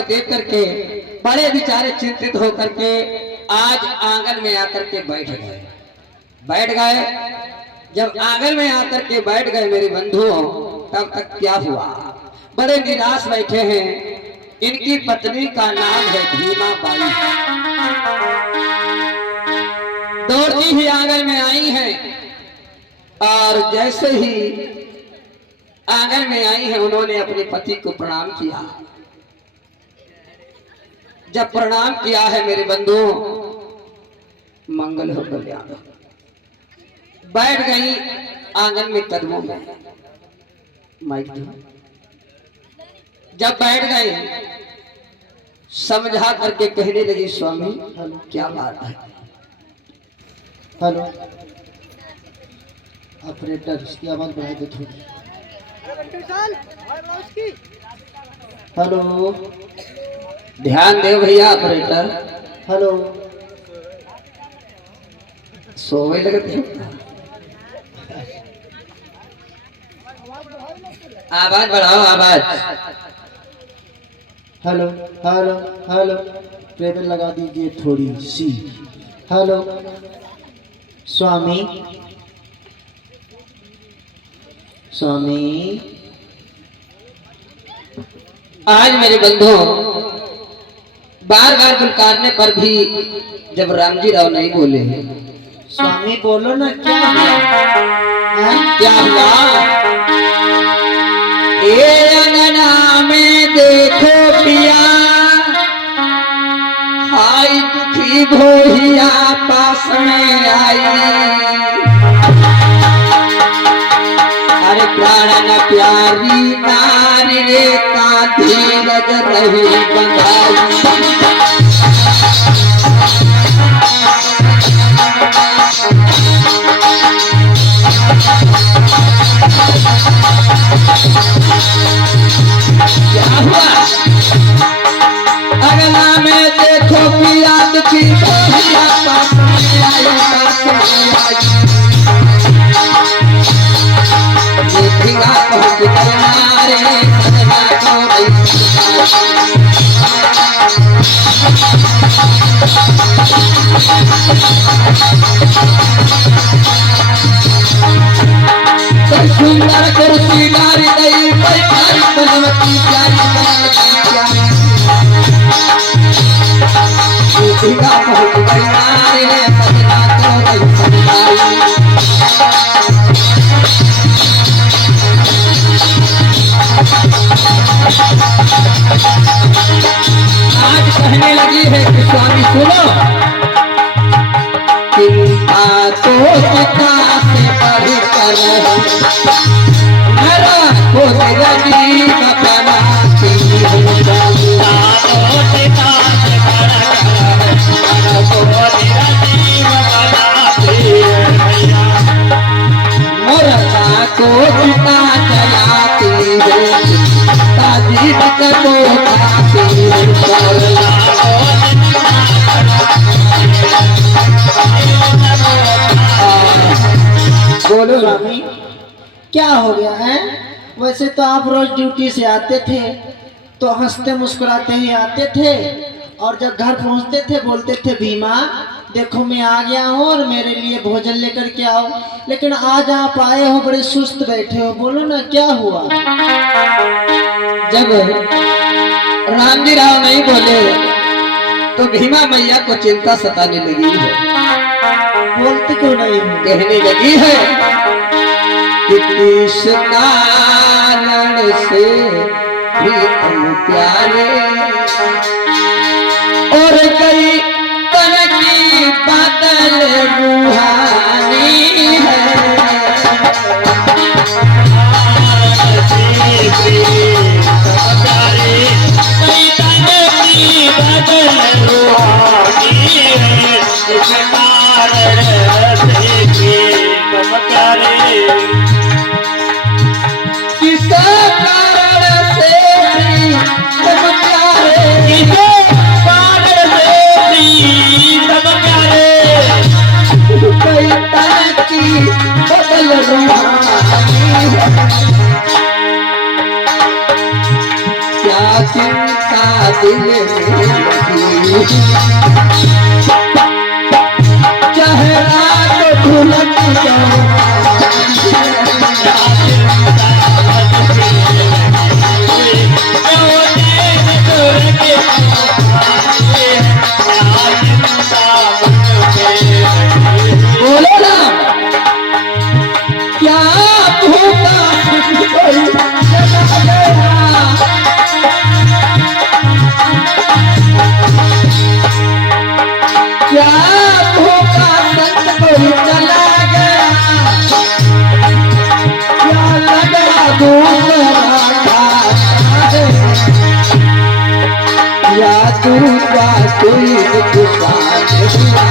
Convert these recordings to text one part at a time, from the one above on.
देख करके बड़े बेचारे चिंतित होकर के आज आंगन में आकर के बैठ गए। जब आंगन में आकर के बैठ गए मेरे बंधुओं, तब तक क्या हुआ, बड़े निराश बैठे हैं। इनकी पत्नी का नाम है भीमा बाई। दौड़ती ही आंगन में आई हैं और जैसे ही आंगन में आई है उन्होंने अपने पति को प्रणाम किया। जब प्रणाम किया है मेरे बंधुओं, मंगल हो कल्याण हो, बैठ गई आंगन में कदमों में माइक। जब बैठ गए समझा करके कहने लगी, स्वामी क्या बात है। हेलो ऑपरेटर, इसकी आवाज बढ़ा दो थोड़ी। हेलो ध्यान दे भैया ऑपरेटर। हेलो सोए लगते आवाज बढ़ाओ आवाज। हेलो हेलो हेलो ट्रेबल लगा दीजिए थोड़ी सी। हेलो स्वामी स्वामी। आज मेरे बंधुओं बार बार पुकारने पर भी जब रामजी राव नहीं बोले, स्वामी बोलो ना, क्या हुआ? क्या हुआ? ये अंगना में देखो पिया, हाय दुखी भोहिया पास में आई। अरे प्राण प्यारी नारी रे का धीरज रही बंधाई। क्या हुआ? अगला में देखो पिया दुखी भोहिया पास में आई, पास में आई। देखिएगा पहुंच करना रे सजना को सुंदर कुर्सी नारी दई बैठाई बनवती प्यारी बनवती प्यारी। देखिएगा पहुंच करना रे सजना को सजनाई। आज कहने लगी है कि स्वामी सुनो, चिंता तो चिता से बढ़कर मेरा खुद रजी बनाती हूँ। मोरता को चिता चलाती है, ताजी तक को खाती है। बोलो स्वामी, क्या हो गया है? वैसे तो आप रोज ड्यूटी से आते थे तो हंसते मुस्कुराते ही आते थे, और जब घर पहुंचते थे बोलते थे भीमा देखो मैं आ गया हूँ और मेरे लिए भोजन लेकर के आओ। लेकिन आज आप आए हो बड़े सुस्त बैठे हो, बोलो ना क्या हुआ? जब रामजी राव नहीं बोले तो भीमा मैया को चिंता सताने लगी है। बोलते क्यों नहीं हो? कहने लगी है कि किस कारण से भी तुम प्यारे और कई तरह की बादल रूहानी है। क्या चिंता दिल में लगी। चाहे रात ढुलक जाओ बोलो ना क्या भूखा कोई चला गया, क्या भूखा संत कोई चला गया, क्या लगा दूसरा खाता है, या दूसरा कोई नुकसान हुआ,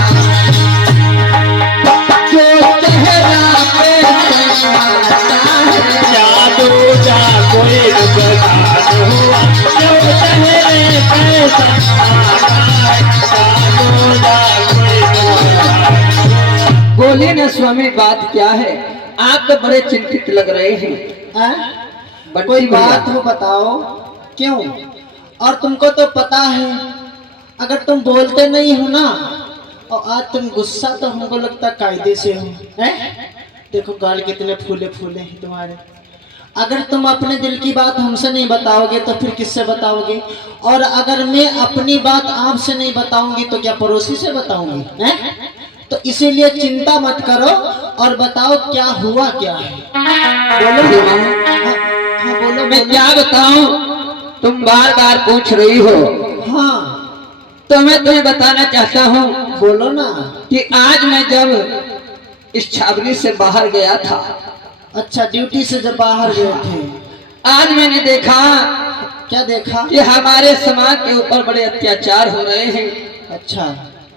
जो चेहरा पे शर्माता है, या दूजा कोई नुकसान हुआ, जो चेहरे पे शर्माता है, या दूजा कोई नुकसान हुआ। बोलिए ना स्वामी बात क्या है, आप तो बड़े चिंतित लग रहे हैं। हैं? बंटी कोई भैया। बात हो बताओ क्यों? और तुमको तो पता है अगर तुम बोलते नहीं हो ना, और आज तुम गुस्सा तो हमको लगता कायदे से हो, हैं? देखो गाल कितने फूले फूले हैं तुम्हारे। अगर तुम अपने दिल की बात हमसे नहीं बताओगे तो फिर किससे बताओगे? और अगर मैं अपनी बात आपसे नहीं बताऊंगी तो क्या पड़ोसी से बताऊंगी? हैं? तो इसीलिए चिंता मत करो और बताओ क्या हुआ क्या है। बोलो भीमा, हाँ, हाँ बोलो मैं बोलो। क्या बताऊं, तुम बार बार पूछ रही हो हाँ तो मैं तुम्हें बताना चाहता हूं बोलो ना। कि आज मैं जब इस छावनी से बाहर गया था, अच्छा ड्यूटी से जब बाहर गए थे, आज मैंने देखा क्या देखा? कि हमारे समाज के ऊपर बड़े अत्याचार हो रहे हैं। अच्छा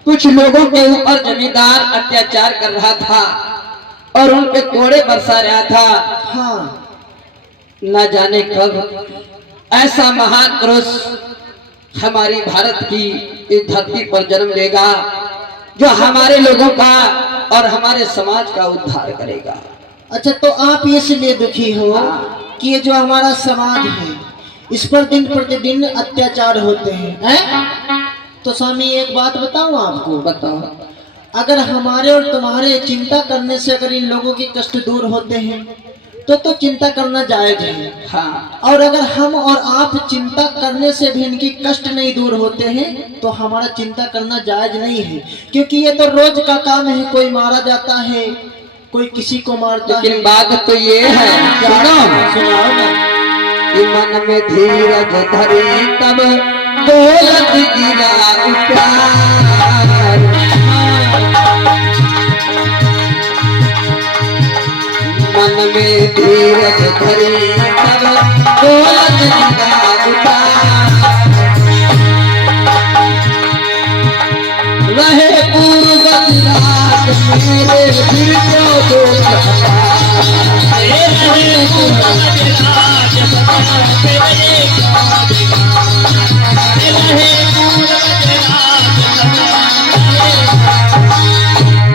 कुछ लोगों के ऊपर जमींदार अत्याचार कर रहा था और उन पे कोड़े बरसा रहा था। हाँ न जाने कब ऐसा महान पुरुष हमारी भारत की इस धरती पर जन्म लेगा जो हमारे लोगों का और हमारे समाज का उद्धार करेगा। अच्छा तो आप इसलिए दुखी हो कि ये जो हमारा समाज है इस पर दिन प्रतिदिन अत्याचार होते हैं? तो स्वामी एक बात बताऊं आपको, बताओ। अगर हमारे और तुम्हारे चिंता करने से अगर इन लोगों के कष्ट दूर होते हैं तो चिंता करना जायज है। हाँ, और अगर हम और आप चिंता करने से भी इनकी कष्ट नहीं दूर होते हैं तो हमारा चिंता करना जायज नहीं है, क्योंकि ये तो रोज का काम है। कोई मारा जाता है, कोई किसी को मारता है। लेकिन बात तो ये है, सुनो, सुनाओ ना। कि मन में धीरज धरी तब दौलत गिरा उतार, मन में धीरज धरी तब दौलत गिरा उतार, रहे पूर्व राज मेरे फिर क्यों दोष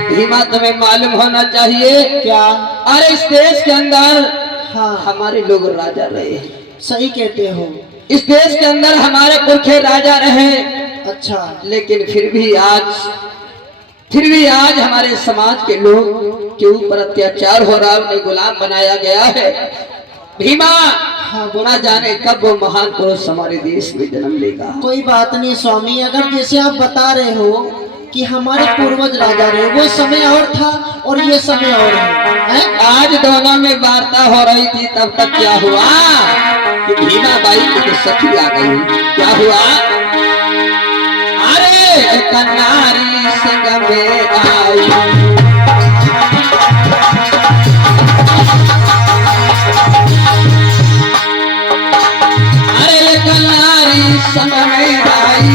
भीमा, तुम्हें मालूम होना चाहिए क्या? अरे इस देश के अंदर हाँ हमारे लोग राजा रहे हैं, सही कहते हो। इस देश के अंदर हमारे पुरखे राजा रहे, अच्छा लेकिन फिर भी आज हमारे समाज के लोग के ऊपर अत्याचार हो रहा है, उन्हें गुलाम बनाया गया है। भीमा, हाँ ना बोला। जाने कब वो महान पुरुष हमारे देश में जन्म लेगा। कोई बात नहीं स्वामी, अगर जैसे आप बता रहे हो कि हमारे पूर्वज राजा रहे, वो समय और था और ये समय और है? आज दोनों में वार्ता हो रही थी, तब तक क्या हुआ कि भीमा बाई की तो सखी आ गई। क्या हुआ? अरे कन्नारी संग में आई, अरे कन्नारी संग में आई,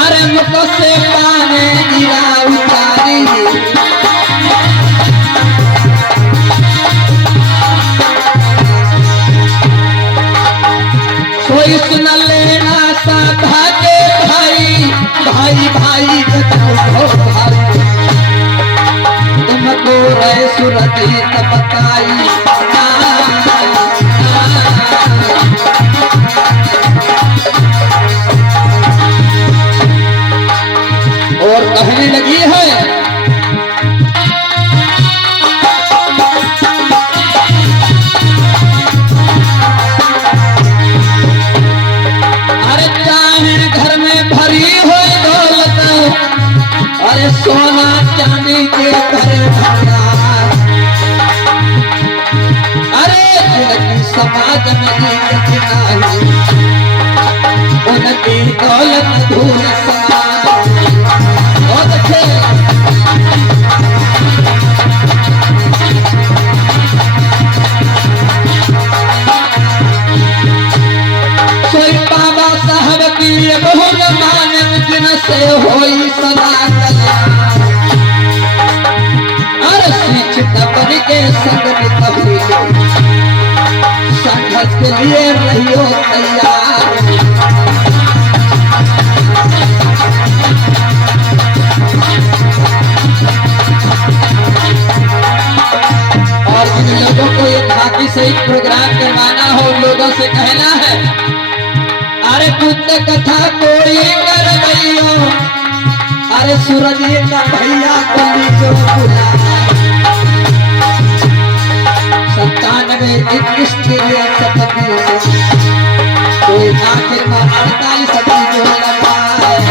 अरे मुख से पानी गिरा उतारी, कोई सुन लेना साधा के भाई, भाई भाई हो भाई, तुमको रे सूरज बताई समाज में इज्जत नहीं, उनकी दौलत धूल समान। बहुत अच्छे। सोई बाबा साहब की बहुत मानव जिन से होई सदा कल्याण। हर शिक्षित बन के संग में कभी संघर्ष के लिए रहियो तैयार। और जिन लोगों को ये बाकी सही प्रोग्राम करवाना हो उन लोगों से कहना है, अरे बुद्ध कथा कोई कर रहियो, अरे सूरज का भैया को लीजो बुला। 97 21 कोई आखिर में 48 जो लगाए।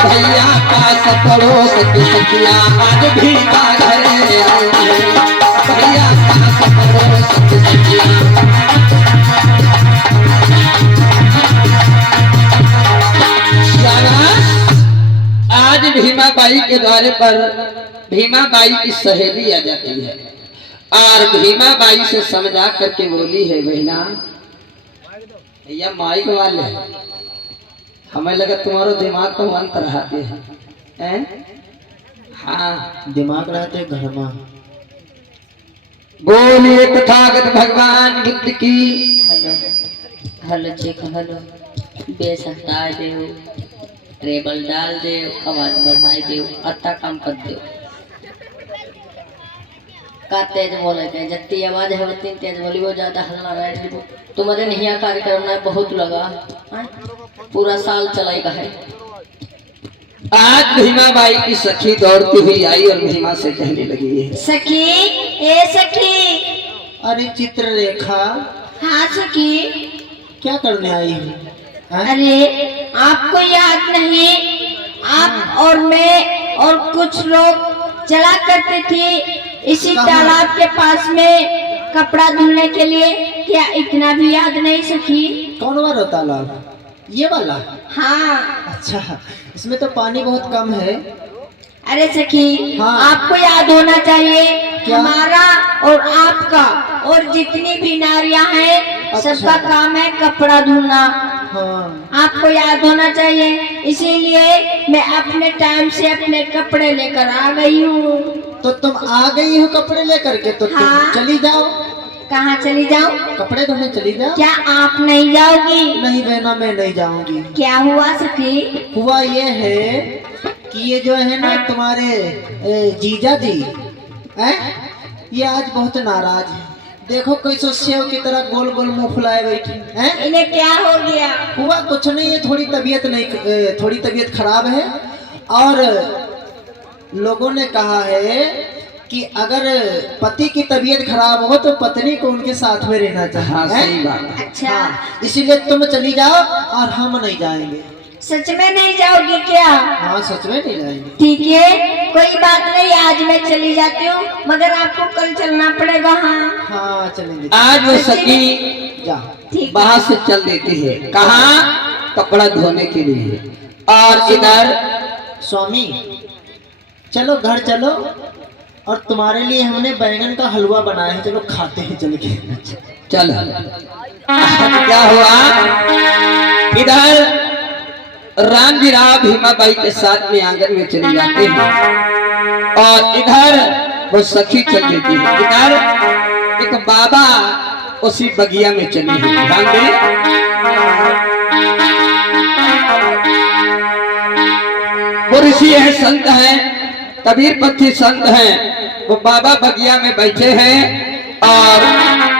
भैया पास पड़ोस की सखिया आज भी घरे आई है। भैया पास पड़ोस की सखिया आज भीमा बाई के द्वारे पर भीमा बाई की सहेली आ जाती है और भीमा बाई से समझा करके बोली है, बहना भैया माइक वाले हमें लगा तुम्हारा दिमाग तो अंत रहते हैं। हाँ दिमाग रहते घर में। बोलिए तथागत भगवान बुद्ध की। Hello hello check hello base हटा दो, ट्रेबल डाल दो, आवाज बढ़ाई दो, अत्ता काम कर दो। का तेज बोले के जत्ती आवाज है उतनी तेज बोली, वो ज्यादा हल्ला रहे। तुम्हारे नहीं कार्यक्रम में बहुत लगा, पूरा साल चलेगा है। आज भीमा बाई की सखी दौड़ती हुई आई और भीमा से कहने लगी है, सखी ए सखी। अरे चित्ररेखा हाँ सखी। क्या करने आई हो? अरे आपको याद नहीं, आप और मैं और कुछ लोग चला करते थे इसी तालाब के पास में कपड़ा धुलने के लिए। क्या इतना भी याद नहीं सखी? कौन वाला तालाब? ये वाला? हाँ। अच्छा, इसमें तो पानी बहुत कम है। अरे सखी हाँ। आपको याद होना चाहिए, क्या? हमारा और आपका और जितनी भी नारियां हैं अच्छा। सबका काम है कपड़ा धुलना। हाँ। आपको याद होना चाहिए, इसीलिए मैं अपने टाइम से अपने कपड़े लेकर आ गई हूँ। तो तुम आ गई हो कपड़े लेकर के, तो हाँ। तुम चली जाओ। कहाँ चली जाऊँ? कपड़े धोने चली जाओ। क्या आप नहीं जाओगी? नहीं बहना, मैं नहीं जाऊंगी। क्या हुआ सखी? हुआ ये है कि ये जो है ना तुम्हारे जीजा जी ये आज बहुत नाराज है। देखो कैसे सेव की तरह गोल गोल मुंह फुलाए बैठी हैं। इन्हें क्या हो गया? हुआ कुछ नहीं है, थोड़ी तबीयत खराब है। और लोगों ने कहा है कि अगर पति की तबीयत खराब हो तो पत्नी को उनके साथ में रहना चाहिए। हाँ सही बात है। अच्छा। इसीलिए तुम चली जाओ और हम नहीं जाएंगे। सच में नहीं जाओगी क्या? हाँ सच में नहीं जाएंगे। ठीक है, कोई बात नहीं, आज मैं चली जाती हूँ, मगर आपको कल चलना पड़ेगा। हाँ हाँ चलेंगे। आज वो सखी जाओ। ठीक। बाहर से चल देती है, कहाँ? कपड़ा धोने के लिए। और इधर स्वामी चलो घर चलो, और तुम्हारे लिए हमने बैंगन का हलवा बनाया है, चलो खाते हैं चल के। चल क्या हुआ? इधर राम जी राव भीमा बाई के साथ में आंगन में चले जाते हैं और इधर वो सखी चल देती है। इधर एक बाबा उसी बगिया में चली है। ध्यान दे। वो ऋषि है, संत है, कबीर पत्थी संत हैं। वो बाबा बगिया में बैठे हैं और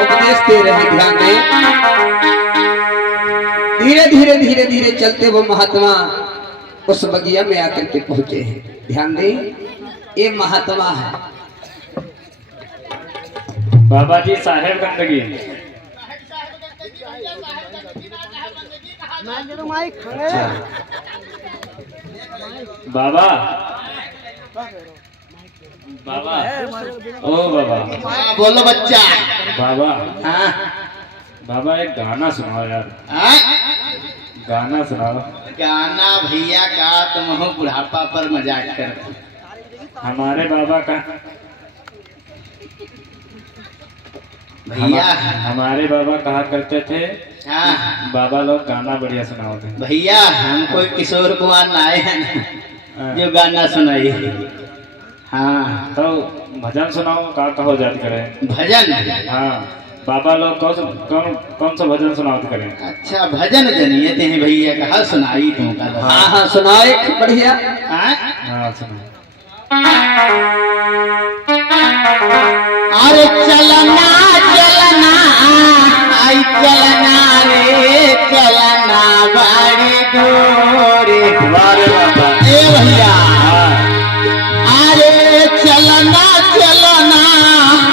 उपदेश दे रहे हैं। ध्यान दे। धीरे धीरे धीरे धीरे चलते वो महात्मा उस बगिया में आकर के पहुंचे हैं। ध्यान दें, ये महात्मा है बाबा जी साहेब गंदगी। अच्छा। बाबा बाबा ओ बाबा हाँ, बोलो बच्चा। बाबा हाँ बाबा एक गाना सुनाओ यार, हाँ? गाना सुनाओ। गाना भैया का तुम हो बुढ़ापा पर मजाक कर। हमारे बाबा का भैया हमारे बाबा कहा करते थे, हाँ बाबा लोग गाना बढ़िया सुनाते थे। भैया हम कोई किशोर कुमार नाए हैं जो गाना सुनाई। हाँ तो भजन सुनाओ, का कहो जात करें। भजन। हाँ बाबा लोग कौन कौन सा भजन सुनावत करें। अच्छा भजन जनिए थे भैया कहा सुनाई तुमका। हाँ हाँ सुनाओ एक बढ़िया। हाँ? हाँ सुनाओ। अरे चलना चलना आई चलना रे चलना बड़ी गोरे। वारे बाबा ए भैया हाँ अरे चलना चलना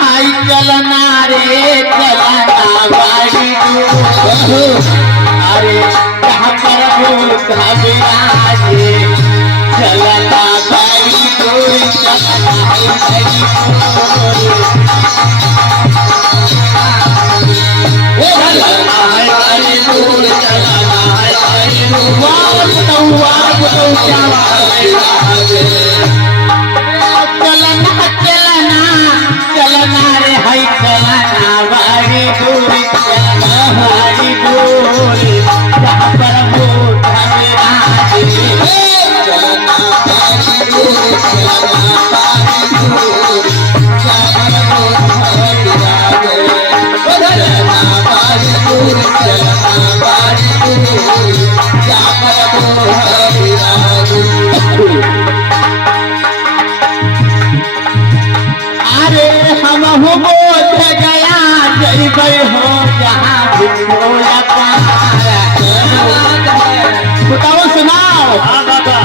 आई चलना रे चलना बड़ी गोरे। अरे कहाँ पर भूखा विराजे चलना बड़ी गोरे चलना बड़ी गोरे। चलना रे हाय चलना बड़ी दूरी चलना बड़ी दूरी जहाँ पर भूखा विराजे चलना बड़ी दूरी चलना बड़ी दूरी जहाँ पर भूखा विराजे चलना बड़ी दूरी चलना बड़ी दूरी जहाँ पर भूखा विराजे। अरे हम हो बोध गया जैबै हो जहाँ भिखोया पारा। बताओ सुनाओ। हाँ बाबा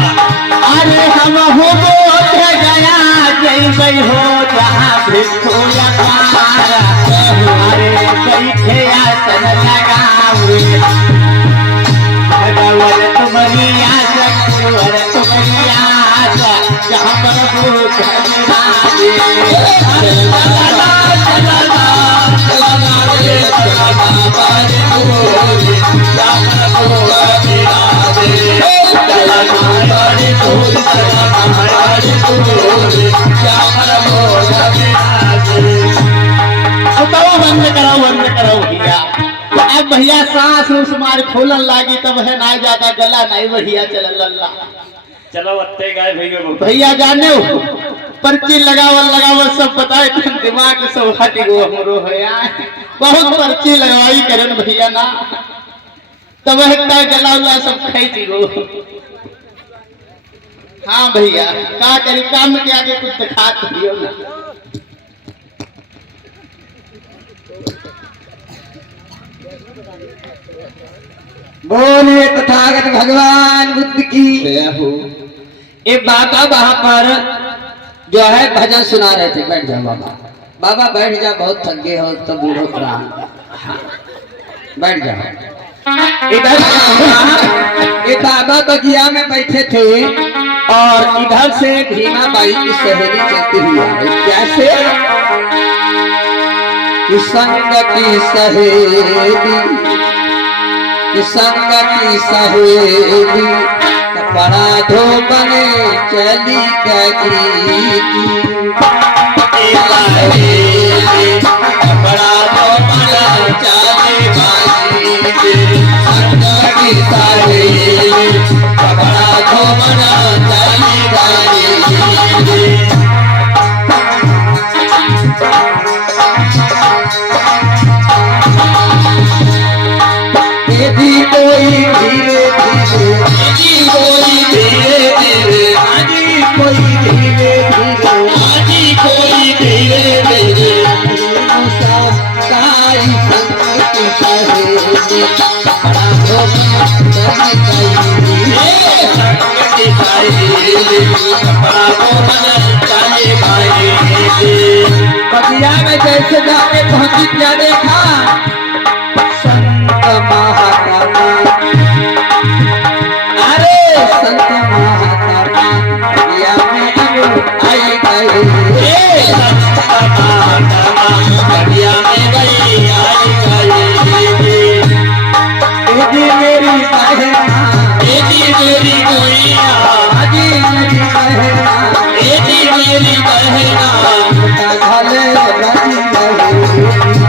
अरे हम हो बोध गया जैबै हो जहाँ भिखोया पारा। अरे बैठे आसन लगावे भगवान तुम्हारी आशा कुंवर तुम्हारी आशा जहाँ पर भूख विराजे। चलना चलना चलना रे चलना बड़ी दूरी जहाँ पर भूख विराजे। चलना बड़ी दूरी चलना बड़ी दूरी जहाँ पर भूख विराजे। बताओ बंद करो भैया। अब भैया सांस उस मार खोलन लागी तब है ना ज्यादा गला नहीं भैया चल लल्ला। चलो अत्ते गाय भैया भैया जाने हो पर्ची लगावल सब बताए तुम दिमाग सब हट गो हमरो है बहुत पर्ची लगवाई करन भैया ना तब है गला उला सब खींच गो। हाँ भैया का करी काम के आगे कुछ दिखात दियो ना। बोलिए तथागत भगवान बुद्ध की। ये बाबा वहां पर जो है भजन सुना रहे थे। बैठ जाओ बाबा, बाबा बैठ जाओ, बहुत थक गए हो तो बूढ़ो प्राण। हाँ, बैठ जाओ। इधर ये बाबा बगिया में बैठे थे और इधर से भीमा बाई की सहेली चलती हुई आ रही। कैसे संग की सहेली संग की सहेली कपड़ा धो बने चली गई। कपड़ा धो बने चली गई। संग की सहेली कपड़ा धो बने चली गई। यदि कोई धीरे धीरे यदि कोई धीरे धीरे यदि कोई धीरे धीरे यदि कोई धीरे धीरे मुसाफिर संगति सहेली कपड़ा धो चली गई। संगति सहेली कपड़ा धो चली गई। बगिया में जैसे जाके पहुंची क्या देखा महात्मा। अरे संत महात्मा आई गए। ए संत महात्मा दुनिया में गई आई गई। जी मेरी बहना, जी मेरी गुड़िया, जी मेरी बहना, जी मेरी बहना, घले बजी रही।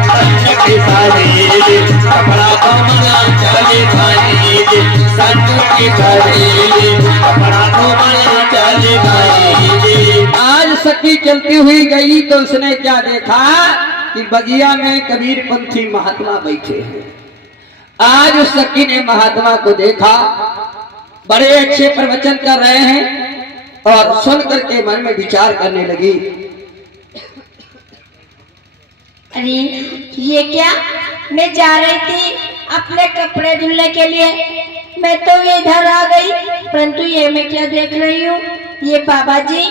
संत की सहेली कपड़ा घूमना चली गई। संत की सहेली कपड़ा घूमना चली गई। आज सखी चलती हुई गई तो उसने क्या देखा कि बगिया में कबीर पंथी महात्मा बैठे हैं। आज उस सखी ने महात्मा को देखा, बड़े अच्छे प्रवचन कर रहे हैं और सुन करके मन में विचार करने लगी। अरे ये क्या, मैं जा रही थी अपने कपड़े धुलने के लिए, मैं तो इधर आ गई, परंतु ये मैं क्या देख रही हूँ, ये बाबा जी,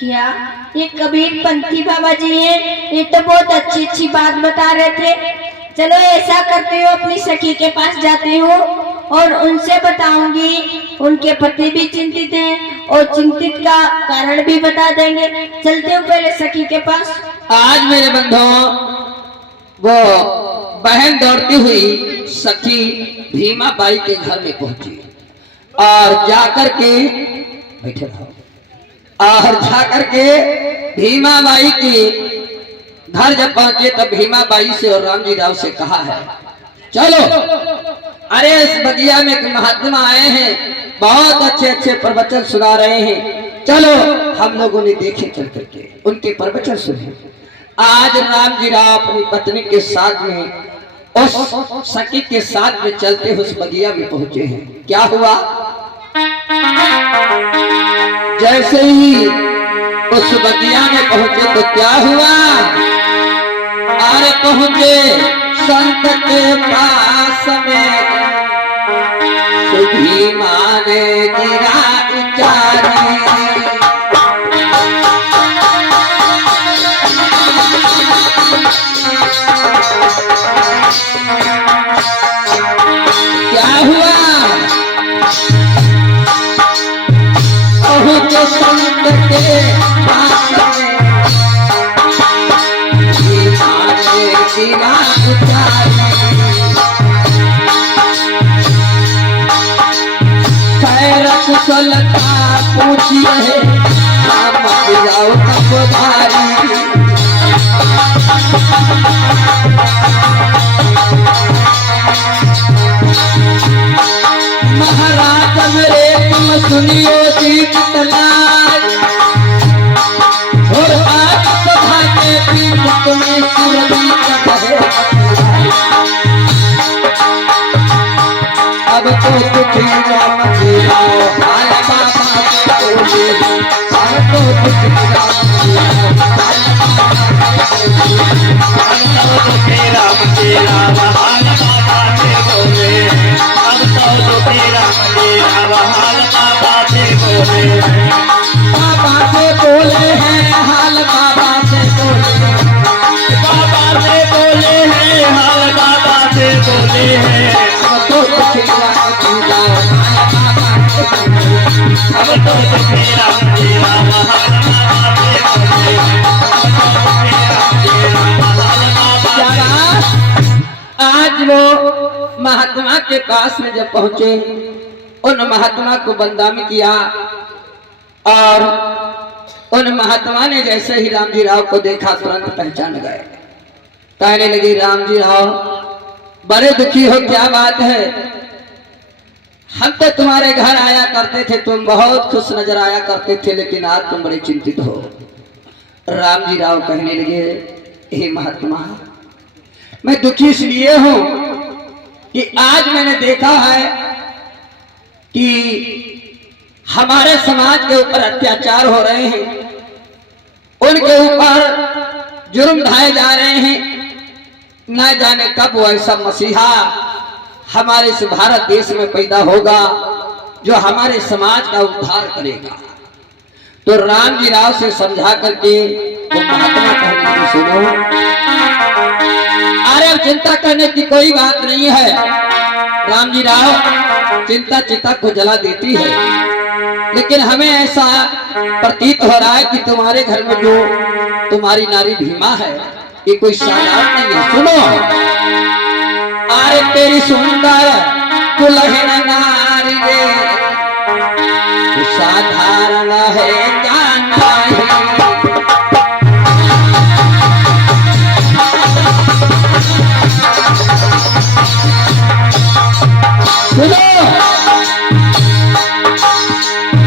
क्या ये कबीर पंथी बाबा जी हैं। ये तो बहुत अच्छी अच्छी बात बता रहे थे। चलो ऐसा करती हूँ, अपनी सखी के पास जाती हूँ और उनसे बताऊंगी। उनके पति भी चिंतित हैं और चिंतित का कारण भी बता देंगे। चलते हूँ पहले सखी के पास। आज मेरे बंधुओं, वो बहन दौड़ती हुई सखी भीमा बाई के घर में पहुंची और जाकर के बैठे रहो, और जाकर के भीमा बाई की घर जब पहुंचे तब भीमा बाई से और रामजी राव से कहा है, चलो, अरे इस बगिया में एक महात्मा आए हैं, बहुत अच्छे अच्छे प्रवचन सुना रहे हैं, चलो हम लोगों ने देखे चल करके उनके प्रवचन सुने। आज रामजी राव अपनी पत्नी के साथ में उस सखी के साथ में चलते उस बगिया में पहुंचे हैं। क्या हुआ, जैसे ही उस बगिया में पहुंचे तो क्या हुआ, अरे पहुंचे संत के पास में, भीमा ने गिरा उचारी। क्या हुआ, पहुंचे संत के पास में, भीमा ने गिरा उचारी। खैर कुशलता पूछिए, राम जाओ कपधारी। महाराज मेरे तुम सुनियो दीप तलाश, और आज सभा के बीच तुम्हें सुरभि कहे। अब तो दुखी राम जी राव हाल बाबा के बोले, अब तो दुखी राम जी राव हाल बाबा के बोले। अब तो दुखी राम जी राव हाल बाबा के बोले। अब तो दुखी राम जी राव हाल बाबा के बोले। बाबा से बोले हैं हाल बाबा से बोले, बाबा से बोले हैं हाल बाबा से बोले हैं। अब तो दुखी राम जी राव हाल बाबा के बोले। अब तो दुखी राम जी राव हाल बाबा के बोले। अब तो दुखी राम जी राव हाल बाबा के बोले। आज वो महात्मा के पास में जब पहुंचे, उन महात्मा को बंदामी किया और उन महात्मा ने जैसे ही रामजी राव को देखा तुरंत पहचान गए। कहने लगे, रामजी राव बड़े दुखी हो, क्या बात है, हम तो तुम्हारे घर आया करते थे, तुम बहुत खुश नजर आया करते थे, लेकिन आज तुम बड़े चिंतित हो। रामजी राव कहने लगे, हे महात्मा, मैं दुखी इसलिए हूं कि आज मैंने देखा है कि हमारे समाज के ऊपर अत्याचार हो रहे हैं, उनके ऊपर जुर्म ढाए जा रहे हैं। न जाने कब वो ऐसा मसीहा हमारे इस भारत देश में पैदा होगा जो हमारे समाज का उद्धार करेगा। तो रामजी राव से समझा करके वो महात्मा कहने की, सुनो, अरे अब चिंता करने की कोई बात नहीं है। रामजी राव चिंता चिता को जला देती है, लेकिन हमें ऐसा प्रतीत हो रहा है कि तुम्हारे घर में जो तुम्हारी नारी भीमा है ये कोई साधारण नहीं है। सुनो, अरे तेरी सुंदर दुल्हन नारी रे साधारण है क्या नहीं। सुनो,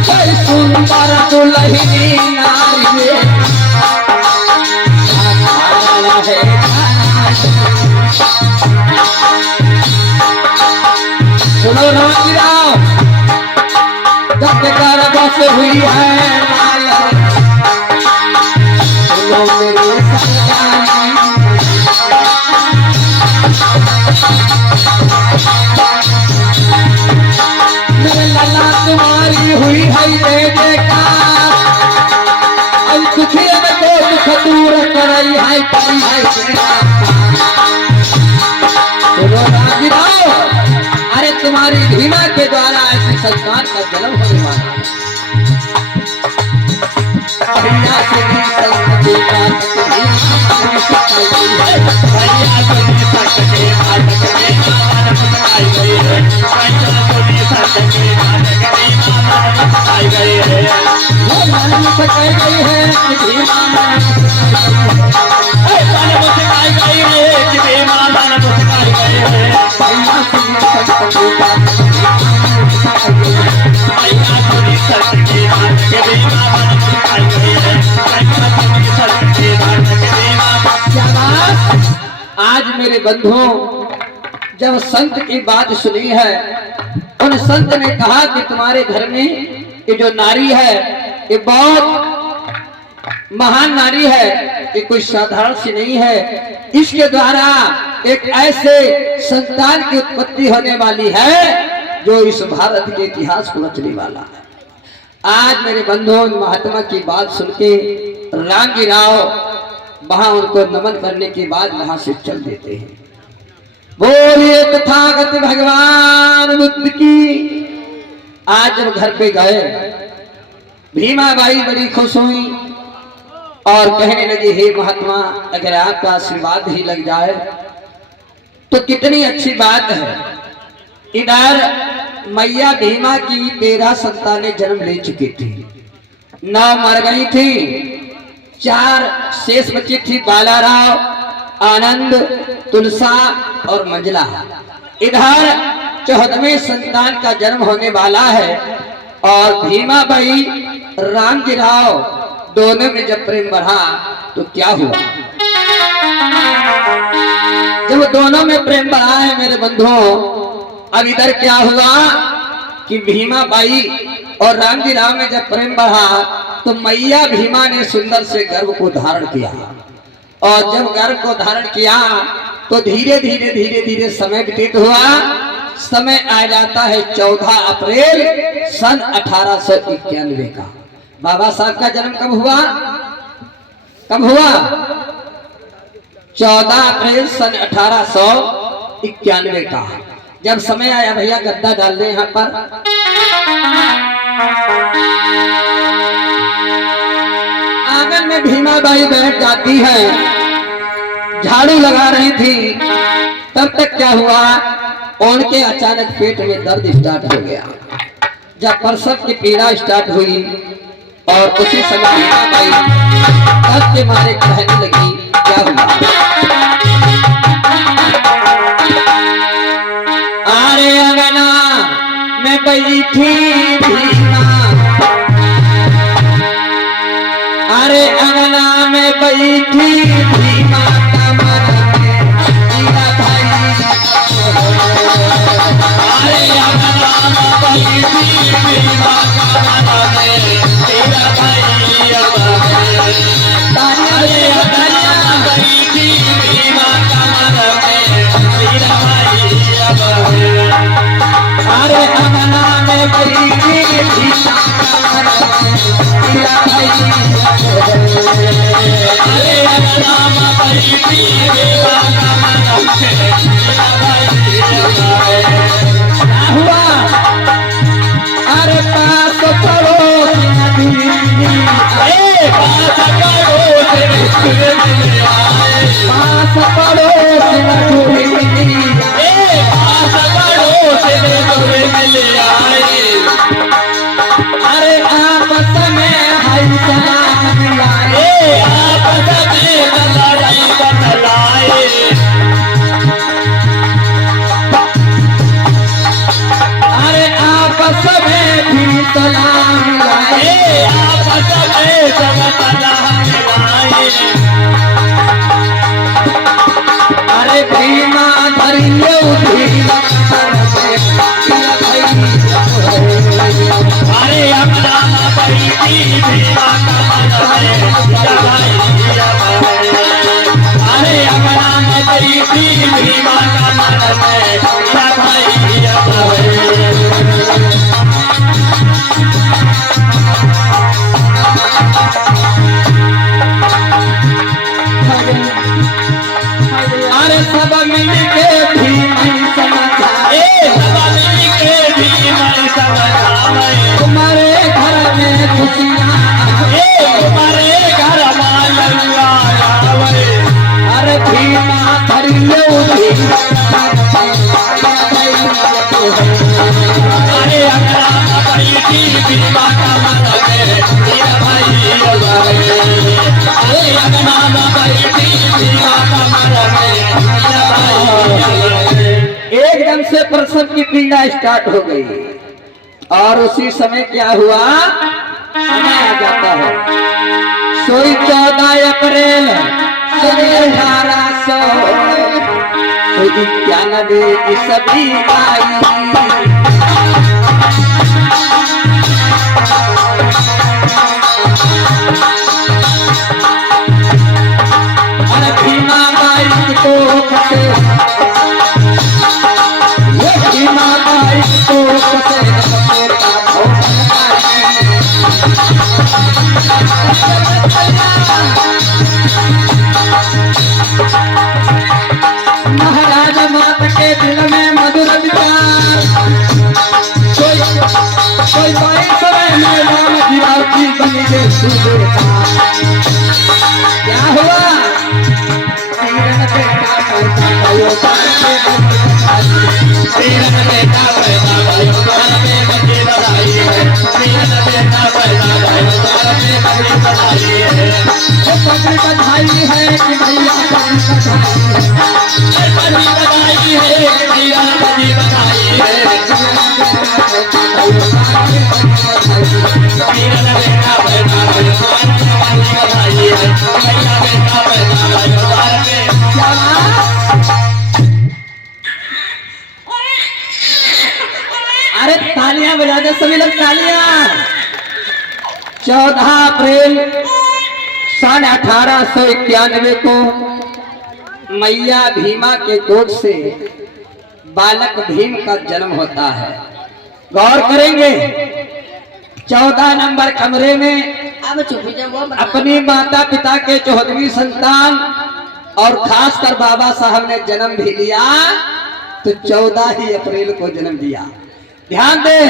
तेरी सुंदर दुल्हनी नारी रे साधारण है क्या नहीं। सुनो रामगिराव, जब गर्भ से हुई है माया, सुनो मेरे सजनी, मेरे लला तुम्हारी हुई है ये देखा, अब दुखी में तो दुख दूर कर रही है करी है। सुनो रामगिराव, अरे तुम्हारी भीमा के द्वारा ऐसी संतान का जन्म होने वाला है। भैया से भी संगति का आज मेरे बंधुओं, जब संत की बात सुनी है, उन संत ने कहा कि तुम्हारे घर में ये जो नारी है ये बहुत महान नारी है, ये कोई साधारण सी नहीं है। इसके द्वारा एक ऐसे संतान की उत्पत्ति होने वाली है जो इस भारत के इतिहास को रचने वाला है। आज मेरे बंधुओं, महात्मा की बात सुन के रामगिराव वहां उनको नमन करने के बाद वहां से चल देते हैं। बोलिए तथागत भगवान बुद्ध की। आज जब घर पे गए, भीमा बाई बड़ी खुश हुई और कहने लगी, हे महात्मा, अगर आपका आशीर्वाद ही लग जाए तो कितनी अच्छी बात है। इधर मैया भीमा की 13 संतानें जन्म ले चुकी थी, 9 मर गई थी, 4 शेष बची थी, बालाराव, आनंद, तुलसा और मंजला। इधर 14वें संतान का जन्म होने वाला है और भीमा बाई रामगिराव दोनों में जब प्रेम बढ़ा तो क्या हुआ। जब दोनों में प्रेम बढ़ा है मेरे बंधुओं, अब इधर क्या हुआ कि भीमा बाई और रामगिराव में जब प्रेम बढ़ा तो मैया भीमा ने सुंदर से गर्भ को धारण किया और जब गर्भ को धारण किया तो धीरे धीरे धीरे धीरे समय व्यतीत हुआ। समय आ जाता है 14 अप्रैल सन 1891 का। बाबा साहब का जन्म कब हुआ? कब हुआ? 14 अप्रैल सन 1891 का। जब समय आया, भैया गद्दा डाल दें यहाँ पर, आंगन में भीमा बाई बैठ जाती है, झाड़ू लगा रही थी। तब तक क्या हुआ, उनके अचानक पेट में दर्द स्टार्ट हो गया। जब प्रसव की पीड़ा स्टार्ट हुई और उसी समय भीमा बाई दर्द के मारे कहने लगी, क्या हुआ? अरे अंगना में बैठी भीमा, अरे अंगना में बैठी भीमा, कमर में तेरा भाई। अरे अंगना में बैठी भीमा, कमर में तेरा भाई। अरे अंगना में बैठी भीमा, कमर में तेरा भाई। अरे अंगना में बैठी भीमा, कमर में तेरा भाई। अरे अंगना में बैठी भीमा, कमर में तेरा भाई। क्या हुआ? अरे पास पड़ो तुझे मिल आए पास पड़ोस न जुड़ी पास पड़ोस ने तुझे मिल आए अरे आपस में हाय सलाम मिलाए आपस में लड़ाई बतलाए अरे आपस में भी सलाम मिलाए आपस में सब सलाह मिलाए अरे भीमा धरियो भीमा अरे अपना बैठी भीमा का मन है अरे अपना बैठी भीमा का मन है अरे सब मिल के भीमा समझाए तुम्हारे घर में खुशियाँ अरे भीमा धरियो एकदम से प्रसव की पीड़ा स्टार्ट हो गई और उसी समय क्या हुआ समय आ जाता है सोई 14 अप्रैल 1891 की सभी आई अरे भीमा बाई को फसे भीमा बाई को फसे महाराज मात के दिल में मधुर विचार कोई बाई समय में राम जी बनी गे क्या हुआ तीरन बेटा पैसा भयो तीरन बेटा पैदा भयो तार पे बजे बधाई है तीरन बेटा पैदा भयो तार पे बजे बधाई है पगड़ी बधाई है कि भैया पगड़ी बधाई है बड़ी बधाई है भैया बड़ी बधाई है तीरन बेटा पैदा भयो तार पे बजे बधाई है भैया बेटा पैदा भयो तार पे अरे तालियां बजा दे सभी लोग तालियां 14 अप्रैल 1891 को मैया भीमा के गोद से बालक भीम का जन्म होता है गौर करेंगे 14 नंबर कमरे में अब चुप जाओ अपनी माता पिता के 14वीं संतान और खासकर बाबा साहब ने जन्म भी लिया तो 14 ही अप्रैल को जन्म दिया ध्यान दें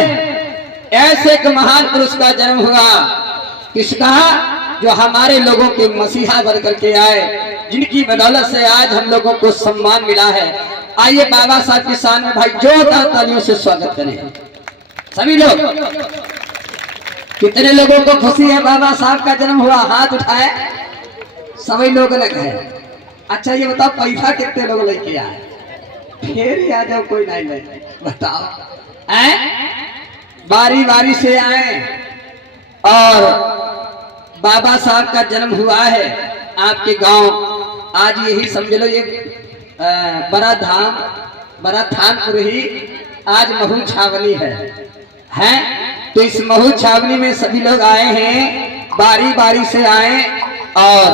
ऐसे एक महान पुरुष का जन्म हुआ किसका जो हमारे लोगों के मसीहा बन करके आए जिनकी बदौलत से आज हम लोगों को सम्मान मिला है आइए बाबा साहब के सामने भाई जोरदार तालियों से स्वागत करें सभी लोग कितने लोगों को खुशी है बाबा साहब का जन्म हुआ हाथ उठाए सभी लोग ने कहे अच्छा ये बताओ पैसा कितने लोग लेके आए फिर आ जाओ कोई नहीं ले बताओ बारी बारी से आए और बाबा साहब का जन्म हुआ है आपके गांव आज यही समझ लो ये बड़ा थानपुर ही आज महू छावनी है तो इस महू छावनी में सभी लोग आए हैं बारी बारी से आए और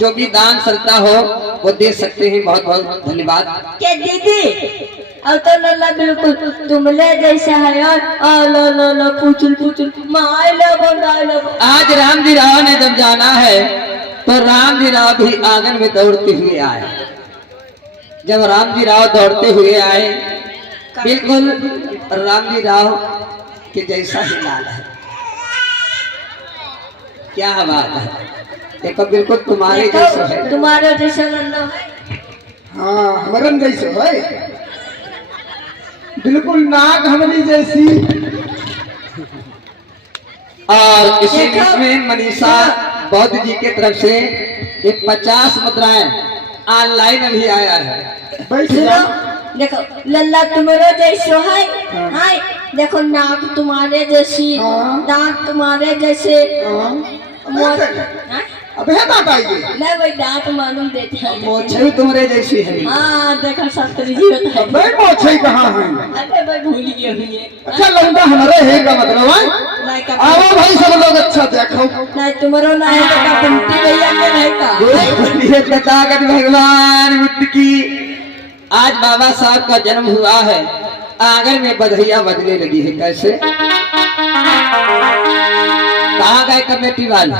जो भी दान सरता हो वो दे सकते हैं बहुत बहुत धन्यवाद क्या दीदी अब तो लल्ला बिल्कुल तुमले जैसा है और लो लो लो पूछुल माय लो आज राम जी राव ने जब जाना है तो राम जी राव भी आंगन में दौड़ते हुए आए जब राम जी राव दौड़ते हुए आए बिल्कुल राम जी राव के जैसा ही लाल है क्या बात है देखो बिल्कुल तुम्हारे जैसा है। तुम्हारे जैसा लल्ला है। हाँ हमरन जैसे है, बिल्कुल नाक हमारी जैसी। और इसी देखो। बीच में मनीषा बौद्ध जी के तरफ से ये 50 मुद्राएं ऑनलाइन अभी आया है। बैठ जा। सुनो देखो लल्ला तुम्हारे जैसो है। हाय देखो नाक तुम्हारे जैसी, हाँ। दांत तुम्हारे जैसे। हाँ। मोर- हाँ? अब है बाबा ये नहीं भाई दांत मालूम देते हैं। मोछई तुम्हारे जैसी है। हाँ देखो शास्त्री जी होता है। भाई मोछई कहाँ है? अरे भाई भूल गए हुई है। अच्छा लौंडा हमारे है का मतलब है? नहीं का आओ भाई सब लोग अच्छा देखो। नहीं तुम्हारो ना है तो का पंटी भैया के रहेगा। बोलिए तथागत भगवान बुद्ध की। आज बाबा साहब का जन्म हुआ है, आंगन में बधाइयां बजने लगी है। कैसे? कहाँ गए कमेटी वाले?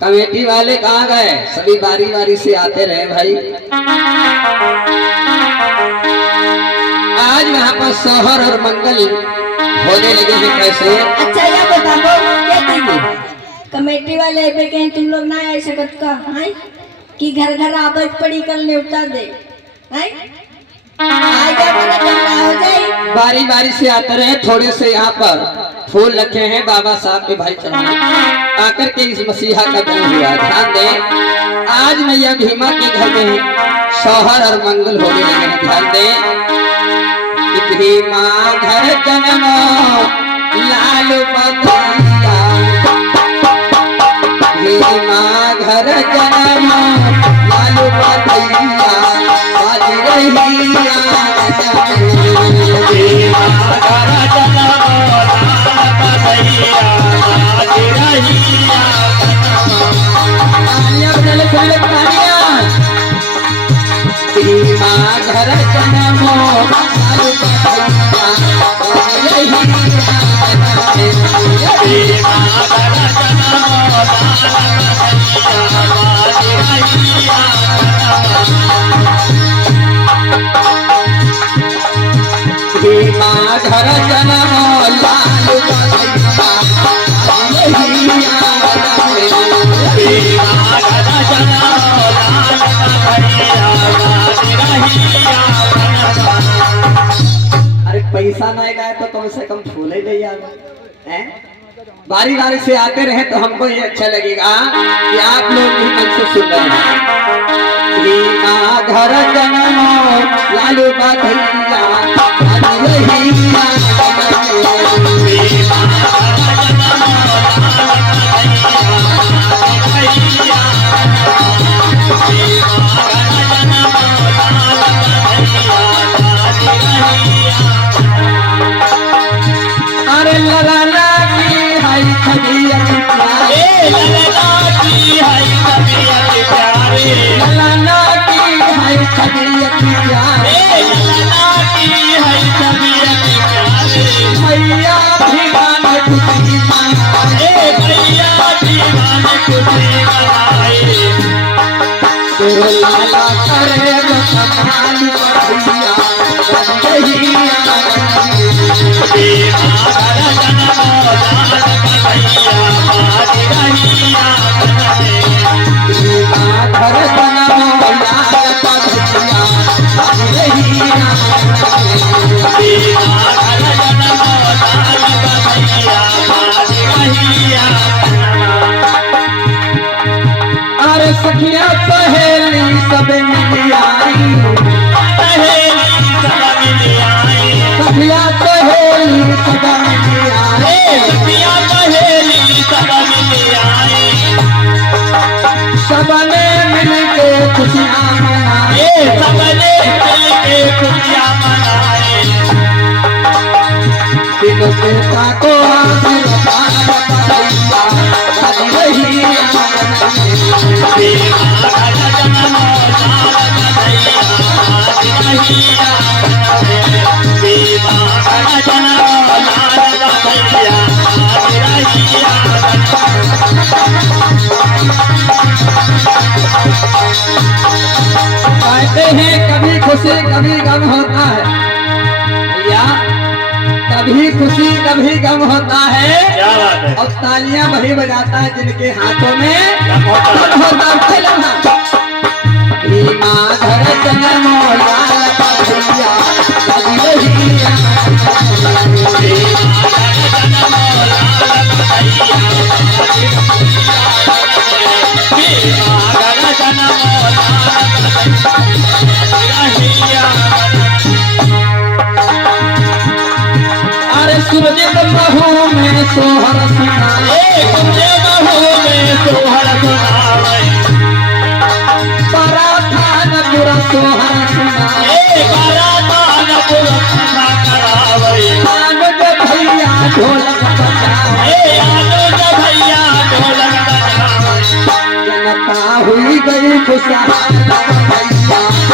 कमेटी वाले कहाँ गए? सभी बारी बारी से आते रहे भाई। आज यहाँ पर सोहर और मंगल होने लगे हैं। कैसे? अच्छा ये बताओ क्या चाहिए? कमेटी वाले पे कहीं तुम लोग ना ऐसे बात का है कि घर घर आवाज पड़ी कल न्योता दे है? आ जा मेरा झगड़ा हो जाए। बारी बारी से आते रहे। थोड़े से यहाँ पर फूल रखे हैं बाबा साहब के भाई चढ़ाने आकर के इस मसीहा का जन्म हुआ। ध्यान दें, आज मैया भीमा के घर में सोहर और मंगल होने लगे हैं। ध्यान दें कि भीमा घर जन्म लाल बधैया, भीमा घर जन्म लाल बधैया, बाज रही घर जन्म घर जन्म लाल अरे पैसा नहीं लाए तो कम से कम फूल ही ले आए। बारी बारी से आते रहे तो हमको ये अच्छा लगेगा कि आप लोग भी मन से सुन रहे हैं। श्री माँ घर जन्म लालू बधैया, अरे ललाना की हाई खबियत प्यारे, ललाना की हाई खबियत प्यारे, ललाना की हाई खबियत प्यारे, भैया भीमान खुशी मनाए, भैया भीमान खुशी मनाए, तो लाला करे वो कमाल भैया अरे सखिया सहेली सब मिल आई, सखिया सहेली सब मिल आई, सबने मिल के खुशियाँ मनाए, सबने मिल के खुशियाँ मनाए, दिल बेटा को कहते हैं कभी खुशी कभी गम होता है भैया, कभी खुशी कभी गम होता है। क्या बात है? और तालियां वही बजाता है जिनके हाथों में धन होता है। चलो हाँ। भीमा धर जन्म लाल भैया अरे सूरज बहू में सोहर सुनाए पराठानपुर सोहर सुनाए आनंद भैया ढोलक बजाए जनता हुई गई खुशहाल भैया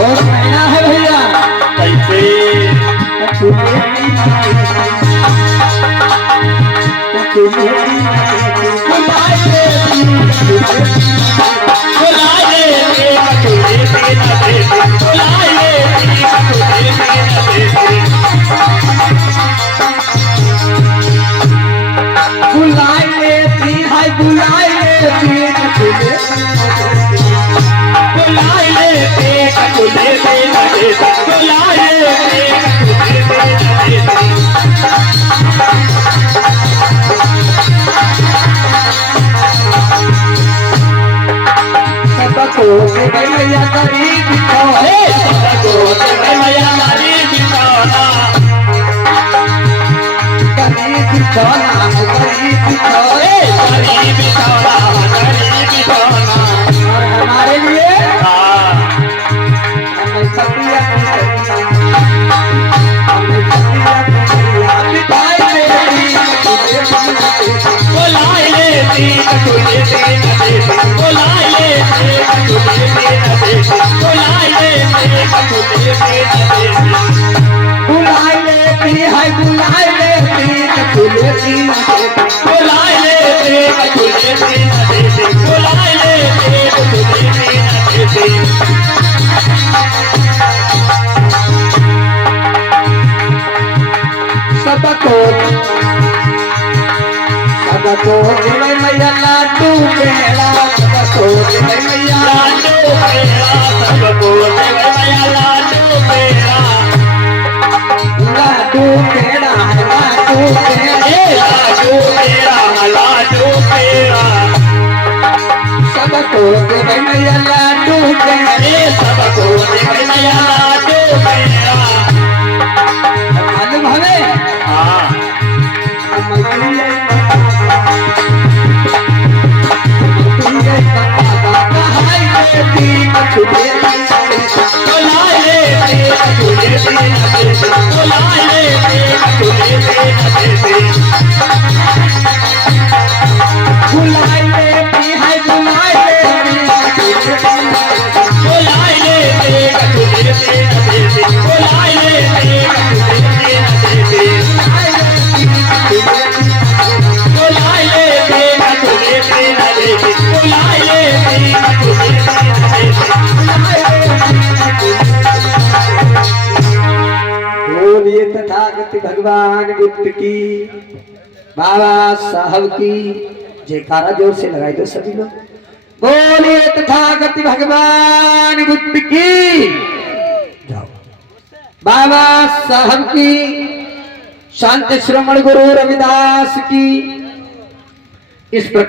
और कहना है भैया बुलाए लेती है बुलाए सबको भैया गरीब और हमारे लिए हमें सतिया बुलाए लेती है बुलाए लेती सबको देवे मैया लाडू पेड़ा सबको देवे मैया लाडू पेड़ा सबको देवे मैया लाडू मालूम हमें बोलिए तथागत भगवान बुद्ध की बाबा साहब की जयकारा जोर से लगाई दो सभी लोग। बोलिए तथागत भगवान बुद्ध की जाओ बाबा साहब की शांति श्रवण गुरु रविदास की इस प्रकार